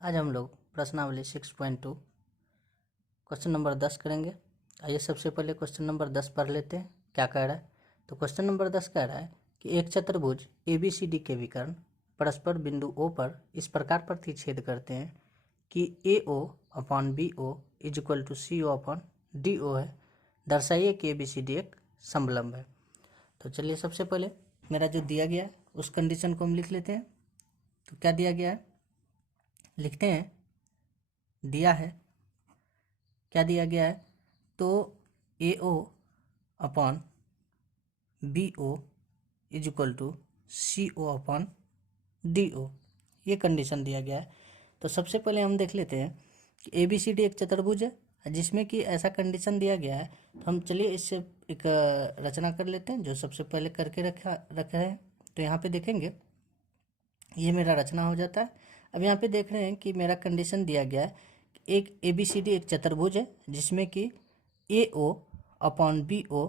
आज हम लोग प्रश्नावली 6.2 क्वेश्चन नंबर 10 करेंगे। आइए सबसे पहले क्वेश्चन नंबर 10 पढ़ लेते हैं क्या कह रहा है। तो क्वेश्चन नंबर 10 कह रहा है कि एक चतुर्भुज ABCD के विकर्ण परस्पर बिंदु O पर इस प्रकार प्रतिच्छेद करते हैं कि AO upon BO is equal to CO upon DO है। दर्शाइए कि ABCD एक समलंब है। तो चलिए सबसे पहले मेरा जो दिया गया है उस कंडीशन को हम लिख लेते हैं। तो क्या दिया गया है लिखते हैं। दिया है क्या दिया गया है, तो AO upon BO is equal to CO upon DO, ये कंडीशन दिया गया है। तो सबसे पहले हम देख लेते हैं कि ABCD एक चतुर्भुज है जिसमें कि ऐसा कंडीशन दिया गया है। तो हम चलिए इससे एक रचना कर लेते हैं जो सबसे पहले करके रखा है। तो यहाँ पे देखेंगे ये मेरा रचना हो जाता है। अब यहाँ पे देख रहे हैं कि मेरा कंडीशन दिया गया है एक ABCD एक चतुर्भुज है जिसमें कि AO अपॉन BO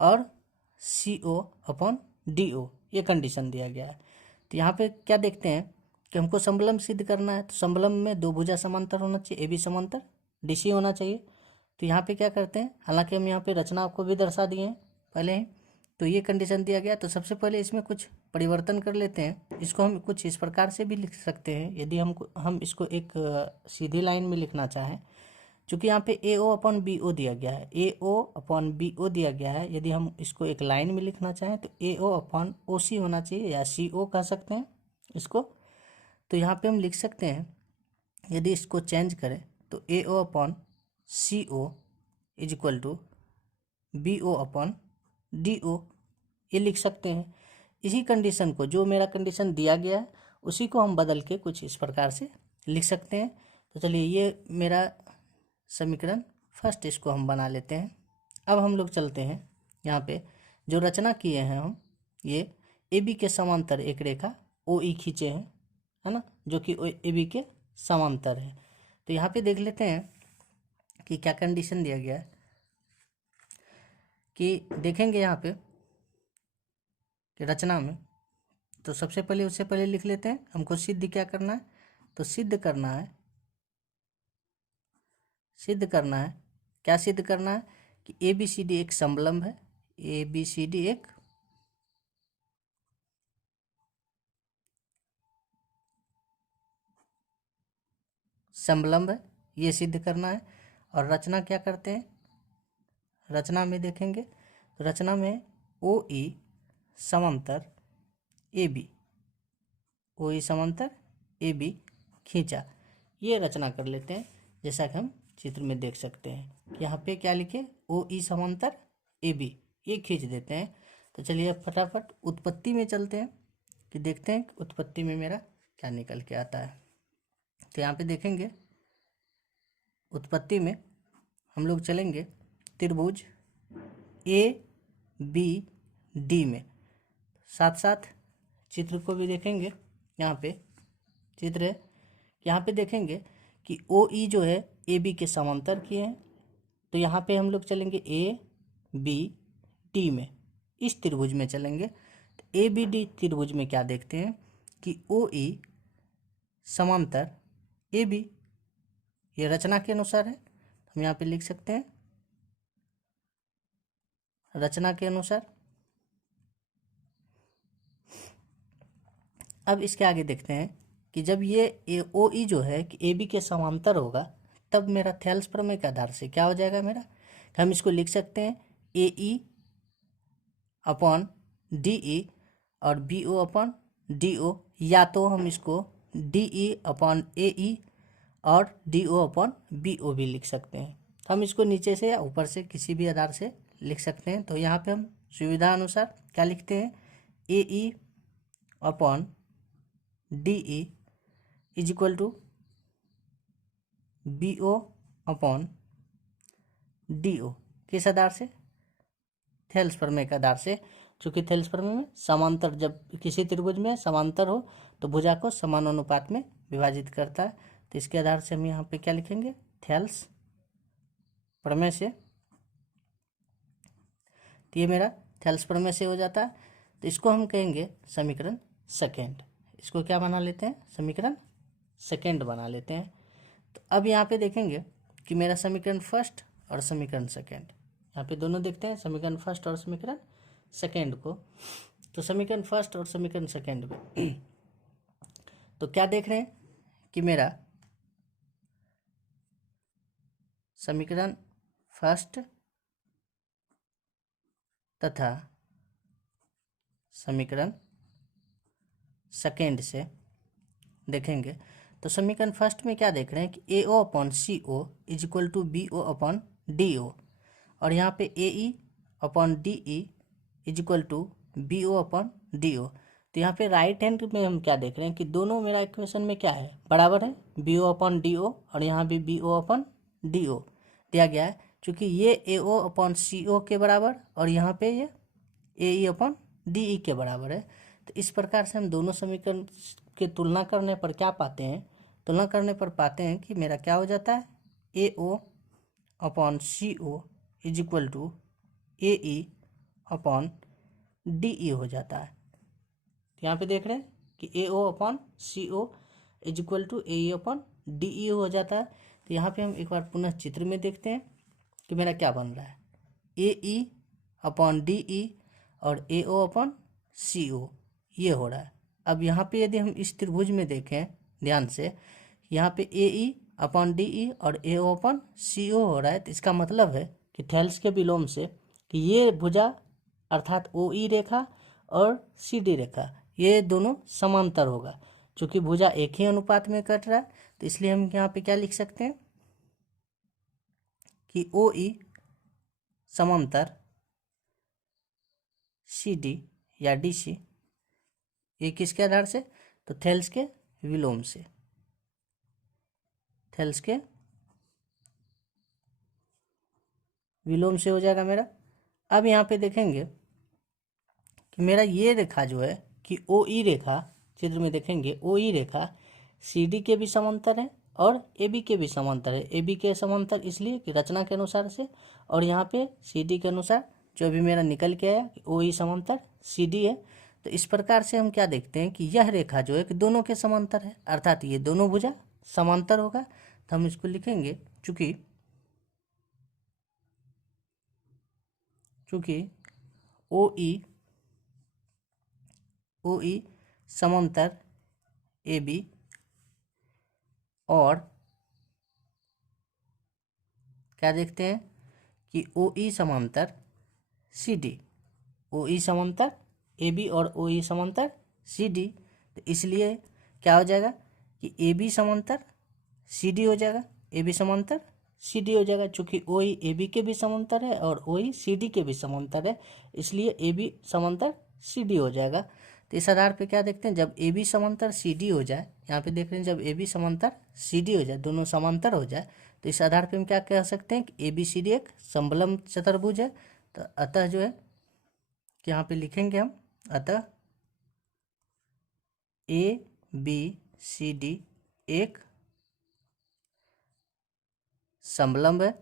और CO अपॉन DO ये कंडीशन दिया गया है। तो यहाँ पे क्या देखते हैं कि हमको समलंब सिद्ध करना है। तो समलंब में दो भुजा समांतर होना चाहिए, AB समांतर DC होना चाहिए। तो यहाँ पे क्या करते हैं, हालांकि हम यहाँ पे रचना आपको भी दर्शा दिए हैं पहले ही। तो ये कंडीशन दिया गया। तो सबसे पहले इसमें कुछ परिवर्तन कर लेते हैं। इसको हम कुछ इस प्रकार से भी लिख सकते हैं यदि हम इसको एक सीधी लाइन में लिखना चाहें। चूँकि यहाँ पे AO अपॉन BO दिया गया है, AO अपॉन BO दिया गया है। यदि हम इसको एक लाइन में लिखना चाहें तो AO अपॉन OC होना चाहिए या CO कह सकते हैं इसको। तो यहाँ पे हम लिख सकते हैं, यदि इसको चेंज करें तो AO upon CO is equal to BO upon DO ये लिख सकते हैं। इसी कंडीशन को, जो मेरा कंडीशन दिया गया है उसी को हम बदल के कुछ इस प्रकार से लिख सकते हैं। तो चलिए ये मेरा समीकरण फर्स्ट, इसको हम बना लेते हैं। अब हम लोग चलते हैं यहाँ पे जो रचना किए हैं हम, ये AB के समांतर एक रेखा OE खींचे हैं, है ना, जो कि AB के समांतर है। तो यहाँ पे देख लेते हैं कि क्या कंडीशन दिया गया है। कि देखेंगे यहाँ पे कि रचना में, तो सबसे पहले उससे पहले लिख लेते हैं हमको सिद्ध क्या करना है। तो सिद्ध करना है क्या सिद्ध करना है कि ABCD एक समलंब है। ABCD एक समलंब है, ये सिद्ध करना है। और रचना क्या करते हैं, रचना में देखेंगे तो रचना में OE समांतर AB, OE समांतर AB खींचा, ये रचना कर लेते हैं। जैसा कि हम चित्र में देख सकते हैं यहाँ पे क्या लिखे, OE समांतर AB ये खींच देते हैं। तो चलिए अब फटाफट उत्पत्ति में चलते हैं कि देखते हैं उत्पत्ति में मेरा क्या निकल के आता है। तो यहाँ पे देखेंगे उत्पत्ति में हम लोग चलेंगे त्रिभुज ABD में, साथ साथ चित्र को भी देखेंगे। यहाँ पे चित्र है, यहाँ पे देखेंगे कि OE जो है AB के समांतर किए हैं। तो यहाँ पे हम लोग चलेंगे ABD में, इस त्रिभुज में चलेंगे। तो ABD त्रिभुज में क्या देखते हैं कि OE समांतर AB, ये रचना के अनुसार है। हम यहाँ पे लिख सकते हैं रचना के अनुसार। अब इसके आगे देखते हैं कि जब ये OE जो है कि AB के समांतर होगा तब मेरा थेल्स प्रमेय के आधार से क्या हो जाएगा मेरा, हम इसको लिख सकते हैं AE अपॉन DE और BO अपॉन DO, या तो हम इसको DE अपॉन AE और DO अपॉन BO भी लिख सकते हैं। हम इसको नीचे से या ऊपर से किसी भी आधार से लिख सकते हैं। तो यहाँ पे हम सुविधा अनुसार क्या लिखते हैं, AE upon DE is equal to BO upon DO, किस आधार से, थेल्स प्रमेय के आधार से। चूँकि थेल्स प्रमेय में समांतर, जब किसी त्रिभुज में समांतर हो तो भुजा को समानुपात में विभाजित करता है। तो इसके आधार से हम यहाँ पे क्या लिखेंगे, थेल्स प्रमेय से। तो ये मेरा थेल्स प्रमेय से हो जाता है। तो इसको हम कहेंगे समीकरण सेकेंड। इसको क्या बना लेते हैं, समीकरण सेकेंड बना लेते हैं। तो अब यहाँ पे देखेंगे कि मेरा समीकरण फर्स्ट और समीकरण सेकेंड, यहाँ पे दोनों देखते हैं समीकरण फर्स्ट और समीकरण सेकेंड को। तो समीकरण फर्स्ट और समीकरण सेकेंड में तो क्या देख रहे हैं कि मेरा समीकरण फर्स्ट तथा समीकरण सेकेंड से देखेंगे। तो समीकरण फर्स्ट में क्या देख रहे हैं कि AO upon CO is equal to BO upon DO, और यहाँ पे AE upon DE is equal to BO upon DO। तो यहाँ पे राइट हैंड में हम क्या देख रहे हैं कि दोनों मेरा इक्वेशन में क्या है, बराबर है, BO अपॉन DO, और यहाँ भी BO अपॉन DO दिया गया है। चूँकि ये AO अपॉन CO के बराबर और यहाँ पे ये AE अपॉन DE के बराबर है। तो इस प्रकार से हम दोनों समीकरण के तुलना करने पर क्या पाते हैं, तुलना करने पर पाते हैं कि मेरा क्या हो जाता है, AO upon CO is equal to AE upon DE हो जाता है। यहाँ पे देख रहे हैं कि AO upon CO is equal to AE upon DE हो जाता है। तो यहाँ पे हम एक बार पुनः चित्र में देखते हैं कि मेरा क्या बन रहा है, AE अपॉन DE और AO अपॉन CO ये हो रहा है। अब यहाँ पे यदि हम इस त्रिभुज में देखें ध्यान से, यहाँ पे AE अपॉन DE और AO अपॉन CO हो रहा है, तो इसका मतलब है कि थेल्स के विलोम से कि ये भुजा अर्थात OE रेखा और CD रेखा ये दोनों समांतर होगा। चूँकि भुजा एक ही अनुपात में कट रहा है, तो इसलिए हम यहाँ पे क्या लिख सकते हैं कि OE समांतर CD या DC, ये किसके आधार से, तो थेल्स के विलोम से, थेल्स के विलोम से हो जाएगा मेरा। अब यहाँ पे देखेंगे कि मेरा ये रेखा जो है कि OE रेखा, चित्र में देखेंगे OE रेखा CD के भी समांतर है और AB के भी समांतर है। AB के समांतर इसलिए कि रचना के अनुसार से, और यहाँ पे CD के अनुसार जो भी मेरा निकल के आया कि OE समांतर CD है। तो इस प्रकार से हम क्या देखते हैं कि यह रेखा जो है कि दोनों के समांतर है, अर्थात ये दोनों भुजा समांतर होगा। तो हम इसको लिखेंगे चूँकि OE समांतर AB और क्या देखते हैं कि OE समांतर CD, OE समांतर AB और OE समांतर CD। तो इसलिए क्या हो जाएगा कि AB समांतर CD हो जाएगा, AB समांतर CD हो जाएगा। चूँकि OE AB के भी समांतर है और OE CD के भी समांतर है, इसलिए AB समांतर CD हो जाएगा। तो इस आधार पे क्या देखते हैं, जब AB समांतर CD हो जाए, यहाँ पे देख रहे हैं जब AB समांतर CD हो जाए, दोनों समांतर हो जाए, तो इस आधार पे हम क्या कह सकते हैं कि ABCD एक समलंब चतुर्भुज है। तो अतः जो है कि यहाँ पे लिखेंगे हम, अतः ABCD एक समलंब है,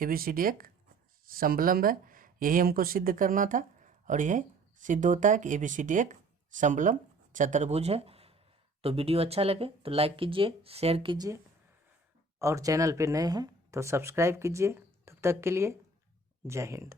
ABCD एक समलंब है। यही हमको सिद्ध करना था, और यह सिद्ध होता है कि ABCD एक समलंब चतुर्भुज है। तो वीडियो अच्छा लगे तो लाइक कीजिए, शेयर कीजिए, और चैनल पे नए हैं तो सब्सक्राइब कीजिए। तब तक के लिए जय हिंद।